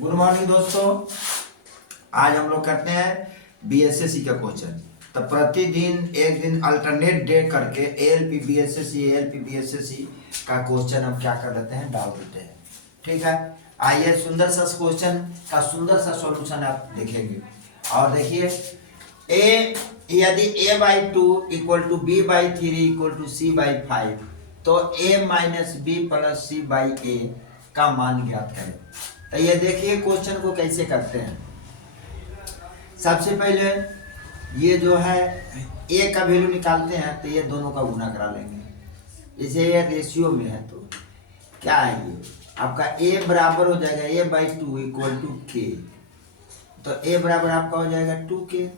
Good morning दोस्तों। आज हम लोग करते हैं बीएसएससी का क्वेश्चन। तो प्रतिदिन एक दिन अल्टरनेट डे करके एएलपी बीएसएससी का क्वेश्चन हम क्या कर देते हैं, डाल देते हैं। ठीक है, आइए सुंदर सा क्वेश्चन का सुंदर सा सॉल्यूशन आप देखेंगे। और देखिए, ए यदि a/2 equal to b/3 equal to c/5 तो a minus B plus c/a का मान ज्ञात करें। तो ये देखिए क्वेश्चन को कैसे करते हैं। सबसे पहले ये जो है a का वैल्यू निकालते हैं, तो ये दोनों का गुना करा लेंगे। इसे ये रेशियो में है तो क्या है, ये आपका a बराबर हो जाएगा a/2 इक्वल टू k। तो a बराबर आपका हो जाएगा 2k।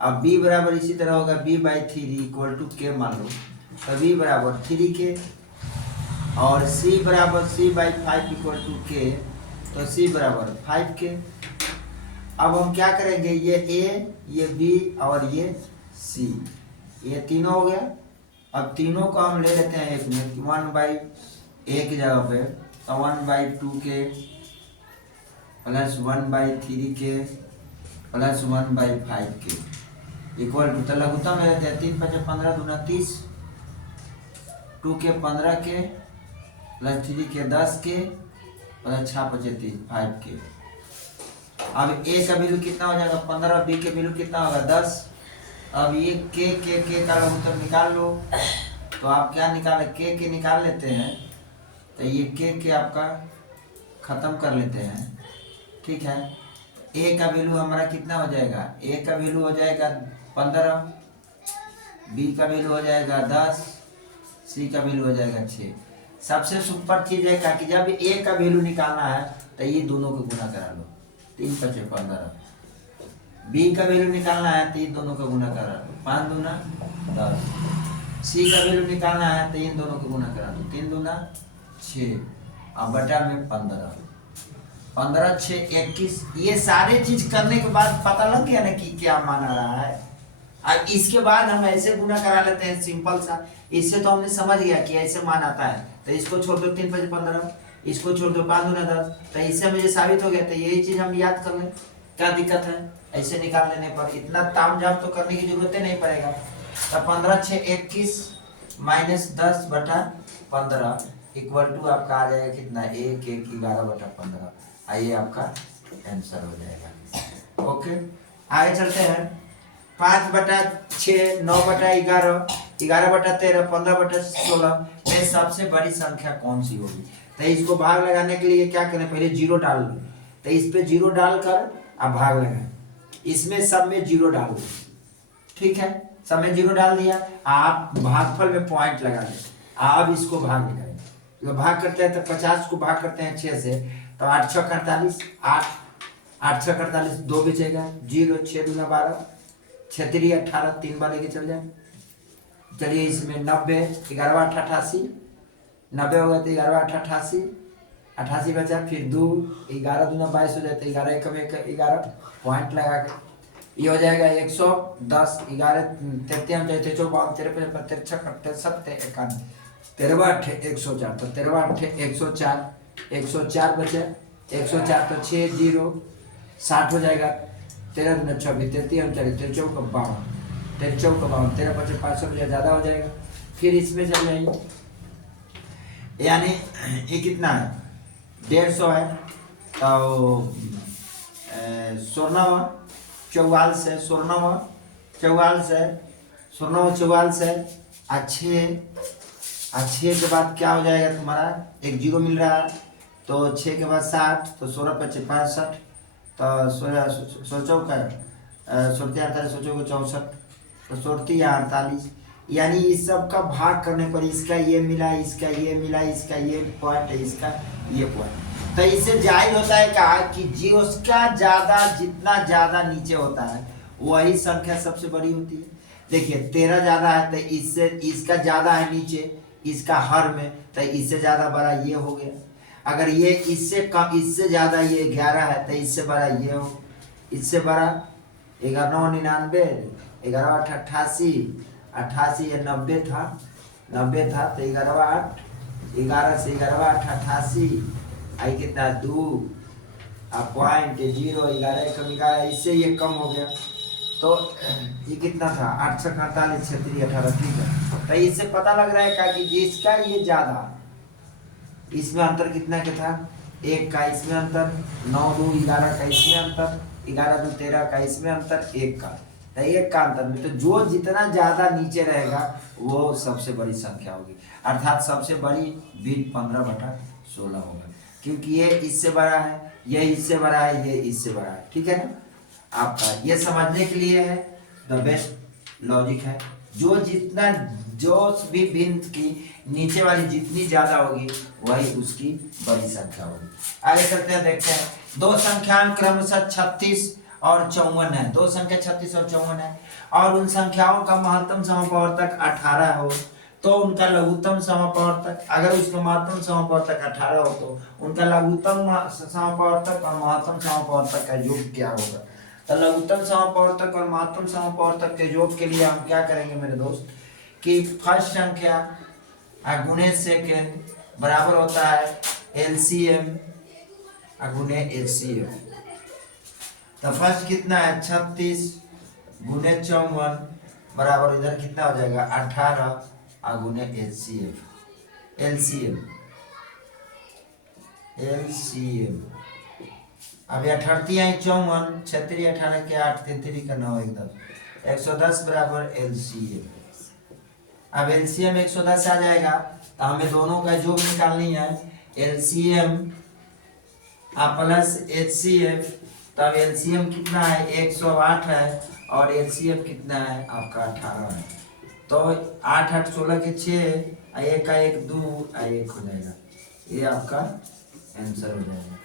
अब b बराबर इसी तरह होगा b/3 इक्वल टू k मान लो, तो b बराबर 3k। और c बराबर c/5 इक्वल टू k, तो c बराबर 5k। अब हम क्या करेंगे, ये a, ये b और ये c, ये तीनों हो गया। अब तीनों को हम ले लेते हैं एक में, 1/1 की जगह पे, तो 1/2k plus 1/3k plus 1/5k equal to, तो लघुत्तम में रहते हैं 3 × 5 = 15 दूना 30, 2k 15k plus 3k 10k plus 6 × 5 = 5k। अब a का वैल्यू कितना हो जाएगा 15, b के वैल्यू कितना होगा 10। अब ये k का लघुत्तम निकाल लो। तो आप क्या निकाले, k निकाल लेते हैं, तो ये k आपका खत्म कर लेते हैं। ठीक है, a का वैल्यू हमारा कितना हो जाएगा, a का वैल्यू हो जाएगा 15, b का वैल्यू हो जाएगा 10, c का वैल्यू हो जाएगा 6। सबसे सुपर चीज है कि जब a का वैल्यू निकालना है तो ये दोनों को गुना करा लो, 3 × 5 = 15। b का वैल्यू निकालना है तो इन दोनों को गुना करा लो, 5 दूना 10। c का वैल्यू निकालना है तो इन दोनों को गुना करा लो, 3 दूना 6 और बटा में 15, 15 6 21। ये सारे चीज करने के बाद पता लग गया ना कि क्या मान आ रहा है। अब इसके बाद हम ऐसे गुना करा लेते हैं सिंपल सा। इससे तो हमने समझ गया कि ऐसे मान आता है, तो इसको छोड़ दो 3 × 5 = 15, इसको छोड़ दो 5 दूना 10, तो इससे मुझे साबित हो गया। तो यही चीज हम याद कर लें, क्या दिक्कत है ऐसे निकाल लेने पर, इतना ताम झाम तो करने की जरूरत नहीं पड़ेगा। तो 15 6 21 माइनस 10/15 इक्वल टू आपका आ जाएगा कितना, 1 1 11/15। आइए आपका आंसर हो जाएगा। ओके, आगे चलते हैं। 5/6 9/11 11/13 15/16 में सबसे बड़ी संख्या कौन सी होगी। तो इसको भाग लगाने के लिए क्या करें, पहले जीरो डाल लो। तो इस पे जीरो डालकर आप भाग लगाएं, इसमें सब में जीरो डाल दो। ठीक है, सब में जीरो डाल दिया, आप भागफल में पॉइंट लगा दें। आप इसको भाग लगाएं, तो भाग करते हैं तो 50 को भाग करते हैं 6 से, तो 8 × 6 = 48, 8 × 6 = 48, 2 बचेगा 0, 6 दूना 12, 6 × 3 = 18, 3 बार लेके चल जाए। चलिए इसमें 90 11 8 88, 90 हो गया तो 11 8 88, 88 बचा, फिर 2 11 दूना 22 हो जाता है, 11 1 11 पॉइंट लगा के ये हो जाएगा 110, 11 33 13 54 13 55 63 67 51 13 8 104, तो 13 8 104, 104 बचे, 104 तो 6 0 60 हो जाएगा, 13 दूना 26 33 39 13 4 52 13 4 52 13 5 500 बजे ज़्यादा हो जाएगा। फिर इसमें चल जाएंगे, यानी ये कितना है 150 है, तो 16 44 है, 16 44 है, 16 44 है, अच्छे के बाद क्या हो जाएगा तुम्हारा, एक जीरो मिल रहा है, तो 6 के बाद 60, तो 16 × 5 = 65, तो 16 16 का 16 48 16 64, तो 64 या 48, यानी इस सब का भाग करने पर इसका ये मिला, इसका ये मिला, इसका ये पॉइंट है, इसका ये पॉइंट। तो इससे जाहिर होता है कहा कि जो उसका ज्यादा, जितना ज्यादा नीचे होता है वही संख्या सबसे बड़ी होती है। देखिए 13 ज्यादा है तो इससे इसका ज्यादा है नीचे, इसका हर में, तो इससे ज्यादा बड़ा ये हो गया। अगर ये इससे कम, इससे ज्यादा ये 11 है तो इससे बड़ा ये हो, इससे बड़ा 11 9 99 11 8 88 88 या 90 था, 90 था, तो 11 8 11 से 11 8 88 आई कितना 2 अब पॉइंट 0 11 कम 11 इससे ये कम हो गया। तो ये कितना था 8 6 48 36 18 ठीक है। तो इससे पता लग रहा है क्या कि जिसका ये ज्यादा, इसमें अंतर कितना के था 1 का, इसमें अंतर 9 2 11 का, इसमें अंतर 11 2 13 का, इसमें अंतर 1 का। तो 1 का अंतर में तो जो जितना ज्यादा नीचे रहेगा वो सबसे बड़ी संख्या होगी, अर्थात सबसे बड़ी बिट 15/16 होगा, क्योंकि ये इससे बड़ा है, ये इससे बड़ा है, ये इससे बड़ा है। ठीक है ना, आपका ये समझने के लिए है द बेस्ट लॉजिक है। जो जितना जो भी बिंदु की नीचे वाली जितनी ज्यादा होगी वही उसकी बड़ी संख्या होगी। आगे चलते हैं, देखते हैं। दो संख्याएं क्रमशः 36 और 54 है। दो संख्या 36 और 54 है और उन संख्याओं का महत्तम समपवर्तक 18 हो तो उनका लघुत्तम समपवर्तक, अगर उसका महत्तम समपवर्तक 18 हो तो उनका लघुत्तम समपवर्तक और महत्तम समपवर्तक का योग क्या होगा। तो लघुत्तम समपवर्तक और महत्तम समपवर्तक के योग के लिए हम क्या करेंगे मेरे दोस्त कि फर्स्ट संख्या गुणे सेकेंड बराबर होता है एलसीएम गुणे एचसीएफ। तो फर्स्ट कितना है 36 गुणे 54 बराबर इधर कितना हो जाएगा 18 गुणे एचसीएफ एलसीएम एलसीएम। अब 38 आई 54 36 18 के 8 33 का 9 110 110 बराबर एलसीएम। अब एलसीएम 110 आ जाएगा तो हमें दोनों का योग निकालनी है एलसीएम प्लस एचसीएफ। तब एलसीएम कितना है 108 है और एचसीएफ कितना है आपका 18 है। तो 8 8 16 के 6 1 का 1 2 1 हो जाएगा, ये आपका आंसर हो जाएगा।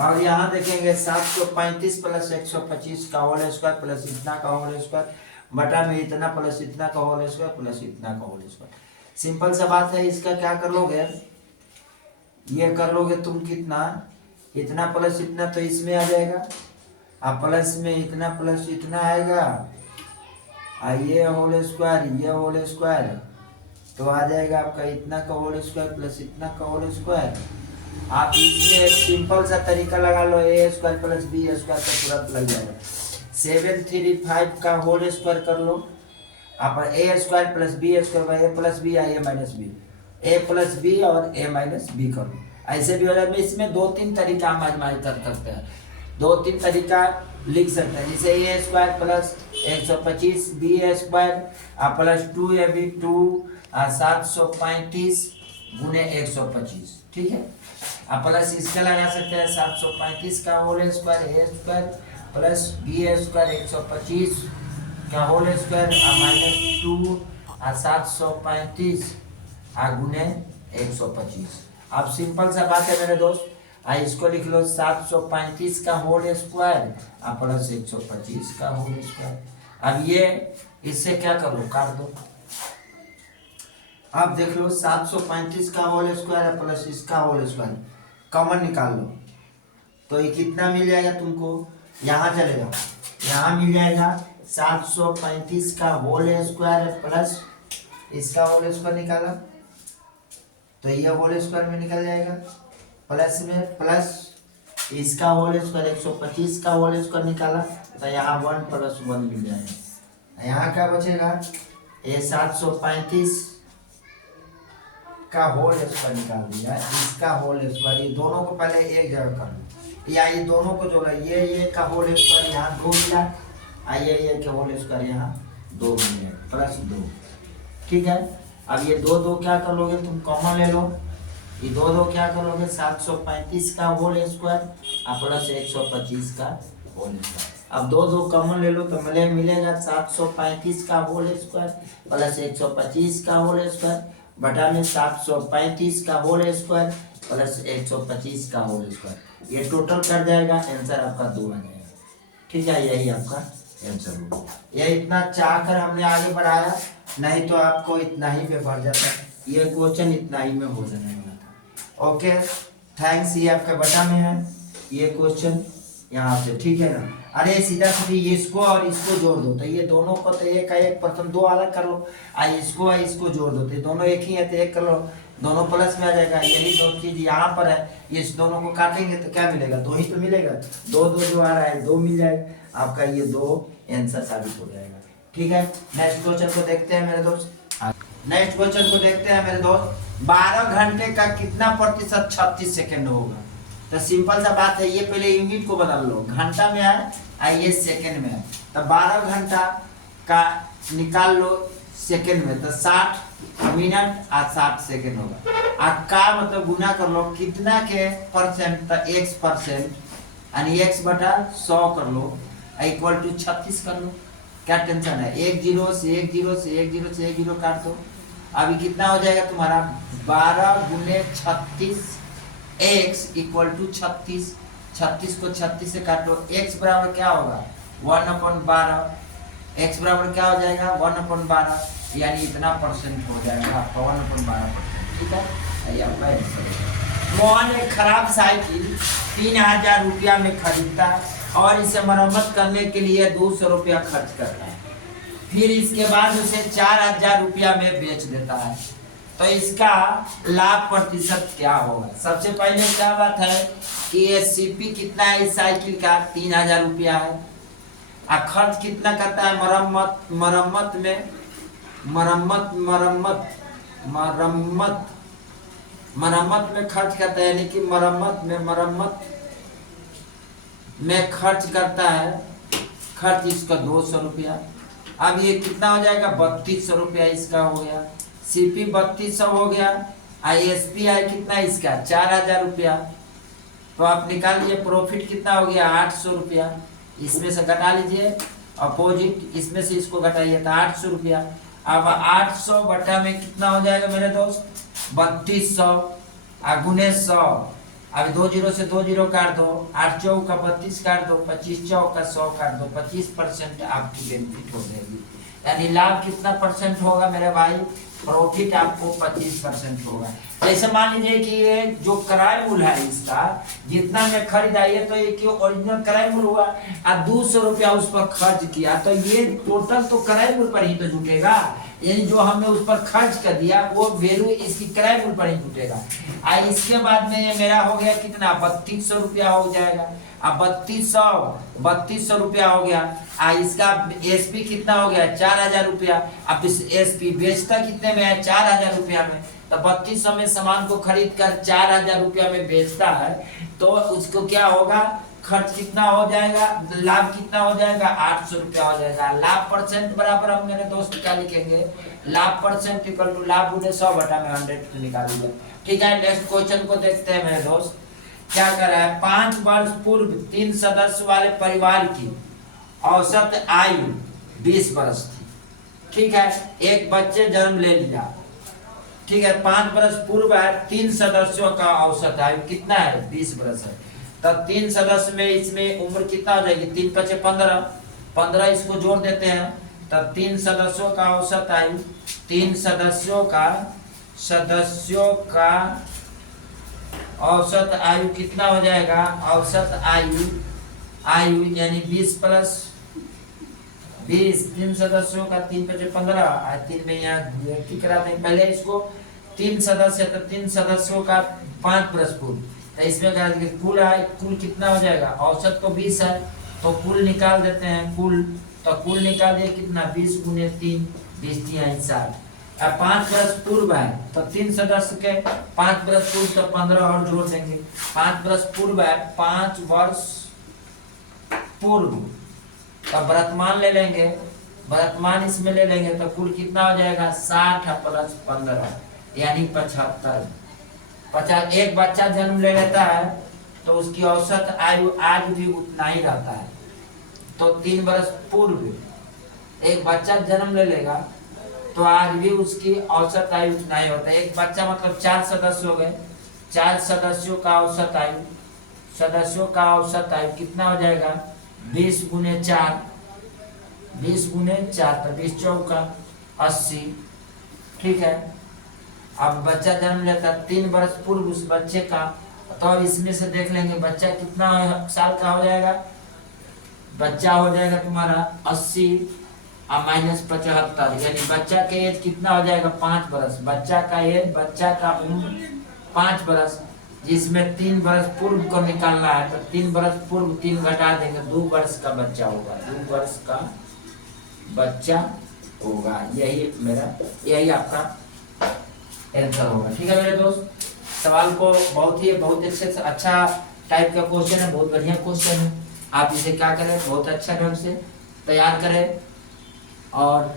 और यहाँ देखेंगे 735 प्लस 125 का होल स्क्वायर प्लस इतना का होल स्क्वायर बटा में इतना प्लस इतना का होल स्क्वायर प्लस इतना का होल स्क्वायर। सिंपल सा बात है, इसका क्या कर लोगे, ये कर लोगे तुम कितना इतना प्लस इतना तो इसमें आ जाएगा, अब प्लस में इतना प्लस इतना आएगा, ये होल स्क्वायर ये होल स्क्वायर तो आ जाएगा आपका इतना का होल स्क्वायर प्लस इतना का होल स्क्वायर। आप इसमें सिंपल सा तरीका लगा लो, ए स्क्वायर प्लस बी स्क्वायर तो तुरंत लग जाएगा। 735 का होल स्क्वायर कर लो, आप ए स्क्वायर प्लस बी स्क्वायर ए प्लस बी ए माइनस बी, ए प्लस बी और ए माइनस बी कर लो, ऐसे भी हो जाएगा। इसमें 2-3 तरीका हम आजमाई कर सकते हैं, 2-3 तरीका लिख सकते हैं, जैसे A square plus 125 B square plus 2ab 2 735 गुणे 125। ठीक है, आप प्लस इसका लगा सकते हैं 735 का होल स्क्वायर ए स्क्वायर प्लस बी स्क्वायर 125 का होल स्क्वायर माइनस 2 735 गुणे 125। अब सिंपल सा बात है मेरे दोस्त, इसको लिख लो 735 का होल स्क्वायर प्लस 125 का होल स्क्वायर। अब ये इससे क्या कर लो काट दो। अब देख लो 735 का होल स्क्वायर प्लस इसका होल स्क्वायर कॉमन निकाल लो तो ये कितना मिल जाएगा तुमको, यहाँ चले जाओ, यहाँ मिल जाएगा 735 का होल स्क्वायर प्लस इसका होल स्क्वायर निकाला तो ये होल स्क्वायर में निकल जाएगा, प्लस में प्लस इसका होल स्क्वायर 125 का होल स्क्वायर निकाला तो यहाँ 1 + 1 मिल जाएगा। यहाँ क्या बचेगा, ये 735 का होल स्क्वायर निकाल दिया, इसका होल स्क्वायर, ये दोनों को पहले एक जगह कर लो, या ये दोनों को जोड़ा, ये का होल स्क्वायर यहाँ 2 मिला, ये के होल स्क्वायर यहाँ 2 मिले +2। ठीक है, अब ये 2 2 क्या कर लोगे तुम कॉमन ले लो, ये 2 2 क्या करोगे 735 का होल स्क्वायर प्लस 125 का होल स्क्वायर। अब 2 2 कॉमन ले लो तो मिलेगा 735 का होल स्क्वायर प्लस 125 का होल स्क्वायर बटा में 735 का होल स्क्वायर प्लस 125 का होल स्क्वायर, ये टोटल कर जाएगा, आंसर आपका 2 आ जाएगा। ठीक है, यही आपका आंसर होगा। ये इतना चाह कर हमने आगे बढ़ाया, नहीं तो आपको इतना ही में भर जाता, ये क्वेश्चन इतना ही में हो जाने वाला था। ओके थैंक्स, ये आपका बटा में है ये क्वेश्चन यहाँ से। ठीक है ना, अरे सीधा सीधी इसको और इसको जोड़ दो तो ये दोनों को तो एक का एक प्रथम 2 अलग कर लो, इसको और इसको जोड़ दो तो ये दोनों एक ही है तो एक कर लो, दोनों प्लस में आ जाएगा। यही दो चीज यहाँ पर है, ये इस दोनों को काटेंगे तो क्या मिलेगा, दो ही तो मिलेगा। दो दो जो आ रहा है दो मिल जाएगा आपका, ये दो आंसर साबित हो जाएगा। ठीक है, नेक्स्ट क्वेश्चन को देखते हैं मेरे दोस्त। नेक्स्ट क्वेश्चन को देखते हैं मेरे दोस्त। 12 घंटे का कितना प्रतिशत 36 सेकंड होगा। तो सिंपल सा बात है, ये पहले यूनिट को बदल लो, घंटा में है और ये सेकंड में है। तो 12 घंटा का निकाल लो सेकंड में, तो 60 मिनट और 60 सेकंड होगा। आ का मतलब गुना कर लो कितना के परसेंट, तो x% यानी x बटा 100 कर लो इक्वल टू 36 कर लो। क्या टेंशन है, एक जीरो से एक जीरो से एक जीरो से एक जीरो काट दो। अभी कितना हो जाएगा तुम्हारा 12 गुने 36 x इक्वल टू 36। 36 को 36 से काटो, x बराबर क्या होगा 1/12। x बराबर क्या हो जाएगा 1/12, यानी इतना परसेंट हो जाएगा आपका 1/12%। ठीक है, आइए आपका आंसर। मोहन एक खराब साइकिल 3000 रुपया में खरीदता और इसे मरम्मत करने के लिए 200 रुपया खर्च करता है, फिर इसके बाद उसे 4000 रुपया में बेच देता है, तो इसका लाभ प्रतिशत क्या होगा। सबसे पहले क्या बात है कि सीपी कितना है इस साइकिल का 3000 रुपया है, और खर्च कितना करता है मरम्मत में खर्च करता है, यानी कि मरम्मत में खर्च करता है, खर्च इसका 200 रुपया। अब ये कितना हो जाएगा 3200 रुपया इसका हो गया, सीपी 3200 हो गया, ISPI कितना इसका 4000 रुपया। तो आप निकाल लीजिए प्रॉफिट कितना हो गया 800 रुपया, इसमें से घटा लीजिए अपोजिट, इसमें से इसको घटाइए तो 800 रुपया। अब 800 बटा में कितना हो जाएगा मेरे दोस्त 3200 गुने 100। अब 2 जीरो से 2 जीरो काट दो, 8 चौक का 32 काट दो, 25 चौक का 100 काट दो, 25% आपकी बेनिफिट हो जाएगी। यानी लाभ कितना परसेंट होगा मेरे भाई, प्रॉफिट आपको 25% होगा। जैसे मान लीजिए कि ये जो किराया मूल्य है इसका जितना में खरीदा, ये तो ये क्यों ओरिजिनल किराया मूल्य हुआ और 200 रुपया उस पर खर्च किया, तो ये टोटल तो किराया मूल्य पर ही तो जुटेगा, यानी जो हमने उस पर खर्च कर दिया वो वैल्यू इसकी किराया मूल्य पर ही जुटेगा। इसके बाद में ये मेरा हो गया कितना 3200 रुपया हो जाएगा। अब 3200 रुपया हो गया, इसका एसपी कितना हो गया 4000 रुपया। अब इस एसपी बेचता कितने में है 4000 रुपया में, तो 3200 में सामान को खरीद कर 4000 रुपया में बेचता है, तो उसको क्या होगा खर्च कितना हो जाएगा, लाभ कितना हो जाएगा 800 रुपया हो जाएगा। लाभ परसेंट बराबर हम मेरे दोस्त क्या लिखेंगे, लाभ परसेंट इक्वल टू लाभ गुने 100 बटा में 100 निकालिए। ठीक है, नेक्स्ट क्वेश्चन को देखते हैं मेरे दोस्त। क्या कर रहा है 5 वर्ष पूर्व 3 सदस्य वाले परिवार की औसत आयु 20 वर्ष थी। ठीक है, एक बच्चे जन्म ले लिया, ठीक है 5 वर्ष पूर्व है, 3 सदस्यों का औसत आयु कितना है 20 वर्ष है। तब 3 सदस्य में इसमें उम्र कितना हो जाएगी 3 × 5 = 15 इसको जोड़ देते हैं, तब 3 सदस्यों का औसत आयु 3 सदस्यों का औसत आयु कितना हो जाएगा, औसत आयु यानी 20 + 20, 3 सदस्यों का 3 × 5 = 15, 3 में यहाँ ठीक कराते हैं। पहले इसको 3 सदस्य, तो 3 सदस्यों का 5 वर्ष पूर्व, तो इसमें कुल कितना हो जाएगा, औसत तो 20 है तो कुल निकाल देते हैं, कुल निकाल दिए कितना 20 × 3, 20 × 3 = 60। अब 5 वर्ष पूर्व है तो 3 सदस्य के 5 वर्ष पूर्व तो 15 और जोड़ देंगे। 5 वर्ष पूर्व है, 5 वर्ष पूर्व, तब वर्तमान ले लेंगे, वर्तमान इसमें ले लेंगे तो कुल कितना हो जाएगा 60 + 15 यानी 75। एक बच्चा जन्म ले लेता है तो उसकी औसत आयु आज भी उतना ही रहता है। तो 3 वर्ष पूर्व एक बच्चा जन्म ले लेगा तो आज भी उसकी औसत आयु उतना ही होता है। एक बच्चा मतलब 4 सदस्य हो गए, 4 सदस्यों का औसत आयु कितना हो जाएगा 20 × 4, 20 × 4 तो 20 चौका 80। ठीक है, अब बच्चा जन्म लेता 3 वर्ष पूर्व उस बच्चे का, तो अब इसमें से देख लेंगे बच्चा कितना साल का हो जाएगा, बच्चा हो जाएगा तुम्हारा 80 अब -75, यानी बच्चा का एज कितना हो जाएगा 5 बरस। बच्चा का एज, बच्चा का उम्र 5 बरस, जिसमें 3 बरस पूर्व को निकालना है, तो 3 बरस पूर्व 3 घटा देंगे, 2 वर्ष का बच्चा होगा, 2 वर्ष का बच्चा होगा। यही आपका आंसर होगा। ठीक है मेरे दोस्त, सवाल को बहुत अच्छे से अच्छा टाइप का क्वेश्चन है, बहुत बढ़िया क्वेश्चन है। आप इसे क्या करें, बहुत अच्छा ढंग से तैयार करें और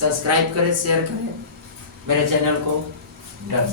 सब्सक्राइब करें, शेयर करें मेरे चैनल को। डन।